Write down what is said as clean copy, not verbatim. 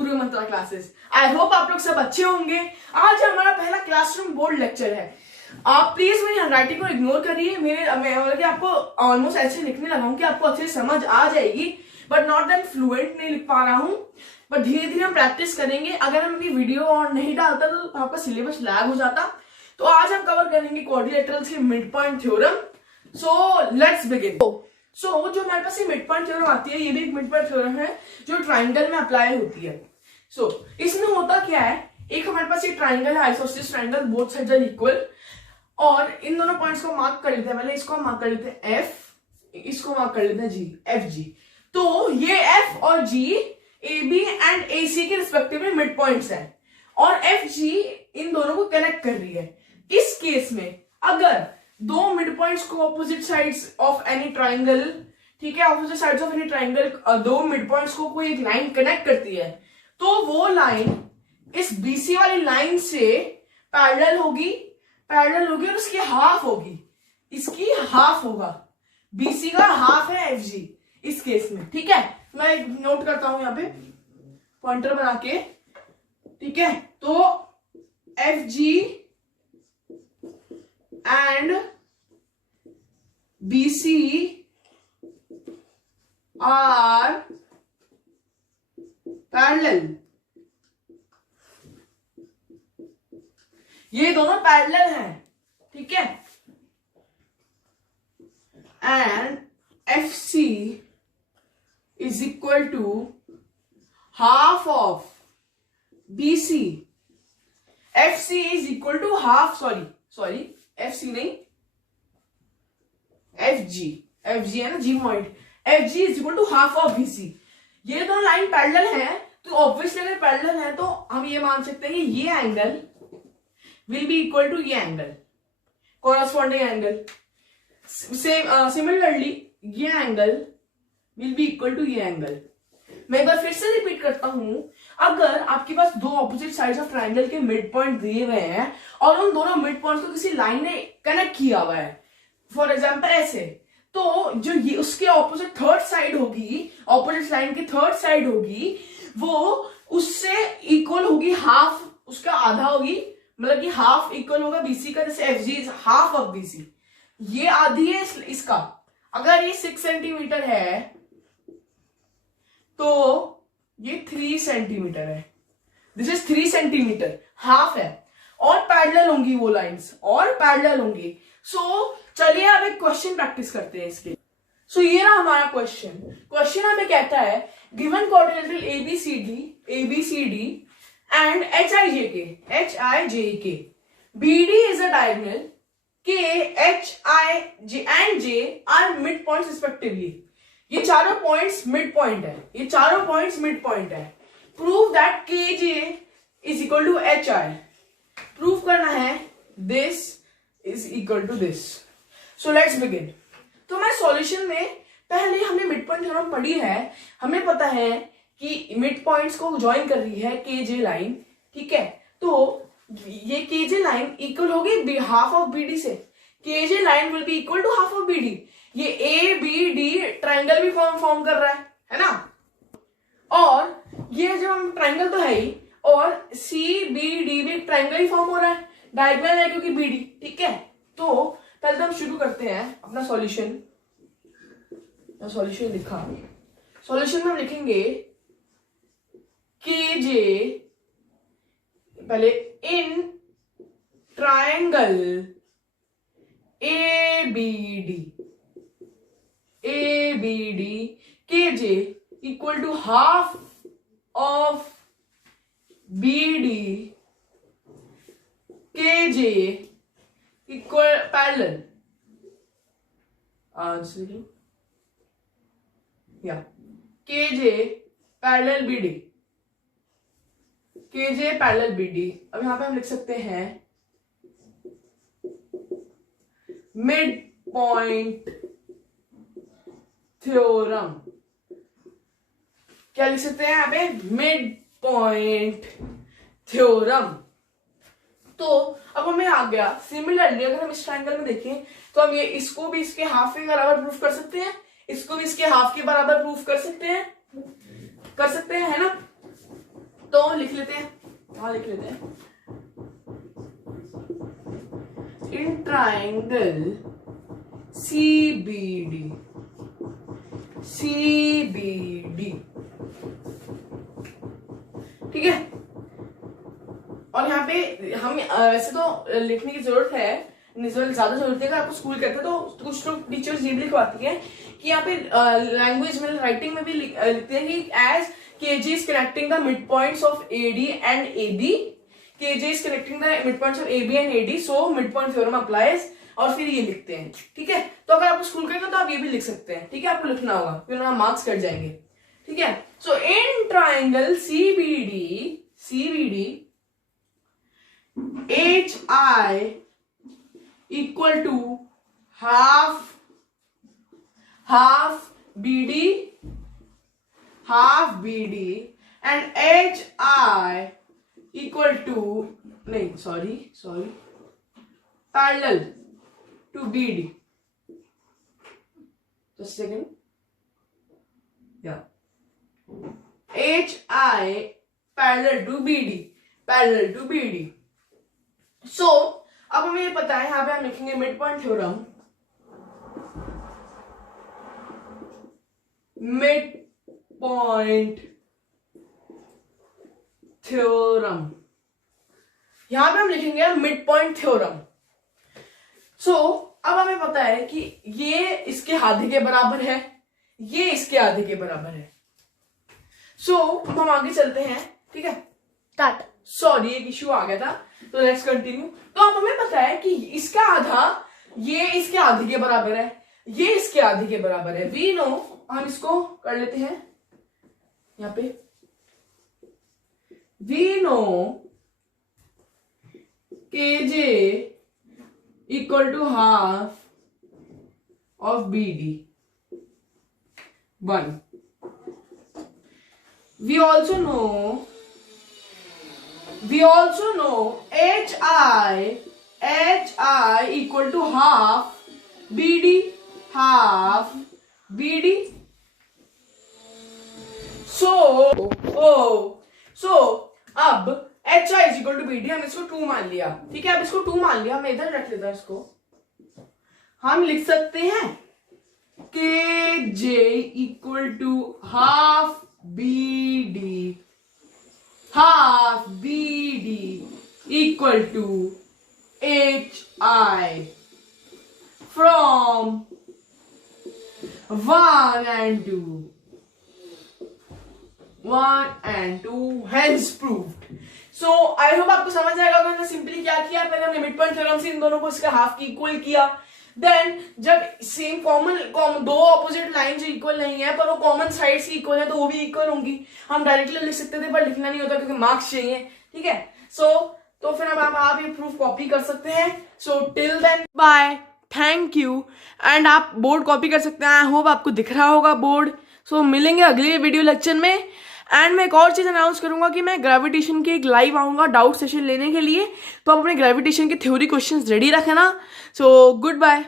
Guru Mantra classes. I hope आप लोग सब अच्छे होंगे। आज हमारा पहला क्लासरूम बोर्ड लेक्चर है। आप प्लीज मेरी हैंडराइटिंग को इग्नोर करिए। मैं आपको ऑलमोस्ट ऐसे लिखने लगा हूं कि आपको अच्छे से समझ आ जाएगी, बट नॉट दैट फ्लुएंट नहीं लिख पा रहा हूं, बट धीरे धीरे हम प्रैक्टिस करेंगे। अगर हम ये वीडियो और नहीं डालता तो आपका सिलेबस लैग हो जाता। तो आज हम कवर करेंगे क्वाड्रिलेटरल्स के mid point theorem. So let's begin. जो हमारे पास ये मिड पॉइंट थ्योरम आती है, ये भी एक मिड पॉइंट थ्योरम है जो ट्राइंगल में अप्लाई होती है। इसमें होता क्या है, एक हमारे पास ये ट्राइंगल है, isosceles triangle, both sides are equal, और इन दोनों पॉइंट्स को मार्क कर लेते हैं। पहले इसको मार्क कर लेते हैं एफ, इसको मार्क कर लेते हैं जी, एफ जी। तो ये एफ और जी ए बी एंड ए सी के रिस्पेक्टिवली मिड पॉइंट्स हैं, और एफ जी इन दोनों को कनेक्ट कर रही है। इस केस में अगर दो मिड पॉइंट्स को opposite sides of any triangle, ठीक है, opposite sides of any triangle, दो मिड पॉइंट्स को कोई एक लाइन कनेक्ट करती है, तो वो लाइन इस बीसी वाली लाइन से पैरेलल होगी और उसकी हाफ होगी, इसकी हाफ होगा। बीसी का हाफ है एफ जी इस केस में, ठीक है। मैं एक नोट करता हूं यहाँ पे पॉइंटर बना के, ठीक है। तो F G and BC are parallel, ये दोनों पैरेलल हैं, ठीक है। And FC is equal to half of BC. FC is equal to half, sorry FC नहीं, FG है ना, G point, FG is equal to half of BC। ये दोनों लाइन पैरेलल है, तो ऑब्वियसली अगर पैरेलल है तो हम ये मान सकते हैं कि ये angle will be equal to ये एंगल, कॉरस्पॉन्डिंग एंगल। सिमिलरली ये angle will be equal to ये एंगल। मैं एक बार फिर से रिपीट करता हूं, अगर आपके पास दो ऑपोजिट साइड्स ऑफ ट्राइंगल के मिड पॉइंट दिए हुए हैं और उन दोनों मिड पॉइंट को किसी लाइन ने कनेक्ट किया हुआ है, फॉर एग्जाम्पल ऐसे, तो जो ये उसके ऑपोजिट थर्ड साइड होगी, ऑपोजिट लाइन की थर्ड साइड होगी, वो उससे इक्वल होगी, हाफ, उसका आधा होगी, मतलब कि हाफ इक्वल होगा बीसी का, जैसे F G is half of BC. ये आधी है इसका। अगर ये 6 सेंटीमीटर है तो ये 3 सेंटीमीटर है, दिस इज 3 सेंटीमीटर, हाफ है, और पैरेलल होंगी वो लाइंस, और पैरेलल होंगी। चलिए अब एक क्वेश्चन प्रैक्टिस करते हैं इसके। ये रहा हमारा क्वेश्चन हमें कहता है, given quadrilateral ABCD and HIJK, BD is a diagonal, K, H, I, J and J are mid points respectively. ये चारों पॉइंट्स मिड पॉइंट है। Prove that KJ is equal to HI। Prove करना है this is equal to this. So let's begin. तो मैं solution में पहले हमने मिड पॉइंट थ्योरम पढ़ी है, हमें पता है कि मिड पॉइंट्स को ज्वाइन कर रही है KJ लाइन, ठीक है। तो ये KJ लाइन इक्वल होगी हाफ ऑफ BD से। KJ line will be equal to half of BD। ये ABD ट्राइंगल भी फॉर्म कर रहा है ना, और ये जब हम ट्राइंगल तो है ही, और CBD भी ट्राइंगल ही फॉर्म हो रहा है, डायगोनल है क्योंकि BD, ठीक है। तो पहले तो हम शुरू करते हैं अपना सॉल्यूशन लिखा। सॉल्यूशन में हम लिखेंगे KJ पहले in triangle ABD KJ equal to half of BD, KJ equal parallel, या KJ पैरेलल BD। अब यहां पे हम लिख सकते हैं मिड पॉइंट थ्योरम। क्या लिख सकते हैं यहाँ पे, मिड पॉइंट थ्योरम। तो अब हमें आ गया, सिमिलरली अगर हम इस ट्रायंगल में देखें तो हम ये इसको भी इसके हाफ के बराबर प्रूफ कर सकते हैं, इसको भी इसके हाफ के बराबर प्रूफ कर सकते हैं, है ना। तो लिख लेते हैं, वहां लिख लेते हैं, इन ट्राइंगल CBD, ठीक है। और यहाँ पे हम वैसे तो लिखने की जरूरत है, ज्यादा जरूरत है। अगर आपको स्कूल करते हैं तो कुछ लोग टीचर्स ये भी लिखवाती हैं कि यहाँ पे लैंग्वेज में राइटिंग में भी लिखते हैं कि as KJ is connecting the midpoints of AD and AB, KJ is connecting the midpoints of AB and AD, so midpoint theorem applies, और फिर ये लिखते हैं, ठीक है। तो अगर आपको स्कूल करेंगे तो आप ये भी लिख सकते हैं, ठीक है। आपको लिखना होगा, फिर मार्क्स कट जाएंगे, ठीक है। So in triangle CBD HI equal to half BD and HI equal to parallel to BD. Just a second. Yeah. HI parallel to BD. So अब हमें ये पता है, यहाँ पे हम लिखेंगे मिड पॉइंट थ्योरम, यहां पे हम लिखेंगे मिड पॉइंट थ्योरम। सो अब हमें पता है कि ये इसके आधे के बराबर है, ये इसके आधे के बराबर है। सो अब हम आगे चलते हैं, ठीक है। स्टार्ट, सॉरी एक इश्यू आ गया था, तो लेट्स कंटिन्यू। तो अब हमें पता है कि इसका आधा ये इसके आधे के बराबर है, ये इसके आधे के बराबर है। वी नो, हम इसको कर लेते हैं यहां पे, we know KJ equal to half of BD 1. We also know HI equal to half BD. So अब HI is equal to BD, हम इसको 2 मान लिया, ठीक है। अब इसको 2 मान लिया, मैं इधर रख लेता हूं इसको। हम लिख सकते हैं KJ equal to half BD equal to HI from 1 and 2 hence proved. So I hope आपको समझ आएगा। मैंने सिंपली क्या किया, पहले हमने मिड पॉइंट थ्योरम से इन दोनों को इसका हाफ की इक्वल किया। देन जब सेम कॉमन दो ऑपोजिट लाइन जो इक्वल नहीं है पर वो कॉमन साइड्स की इक्वल है तो वो भी इक्वल होंगी। हम डायरेक्टली लिख सकते थे पर लिखना नहीं होता क्योंकि मार्क्स चाहिए, ठीक है। तो फिर अब आप ये प्रूफ कॉपी कर सकते हैं। So till then bye, thank you. And आप बोर्ड कॉपी कर सकते हैं। आई होप आपको दिख रहा होगा बोर्ड। सो मिलेंगे अगले वीडियो लेक्चर में। एंड मैं एक और चीज अनाउंस करूंगा कि मैं ग्रेविटेशन के एक लाइव आऊंगा डाउट सेशन लेने के लिए, तो आप अपने ग्रेविटेशन के थ्योरी क्वेश्चंस रेडी रखना। So good bye.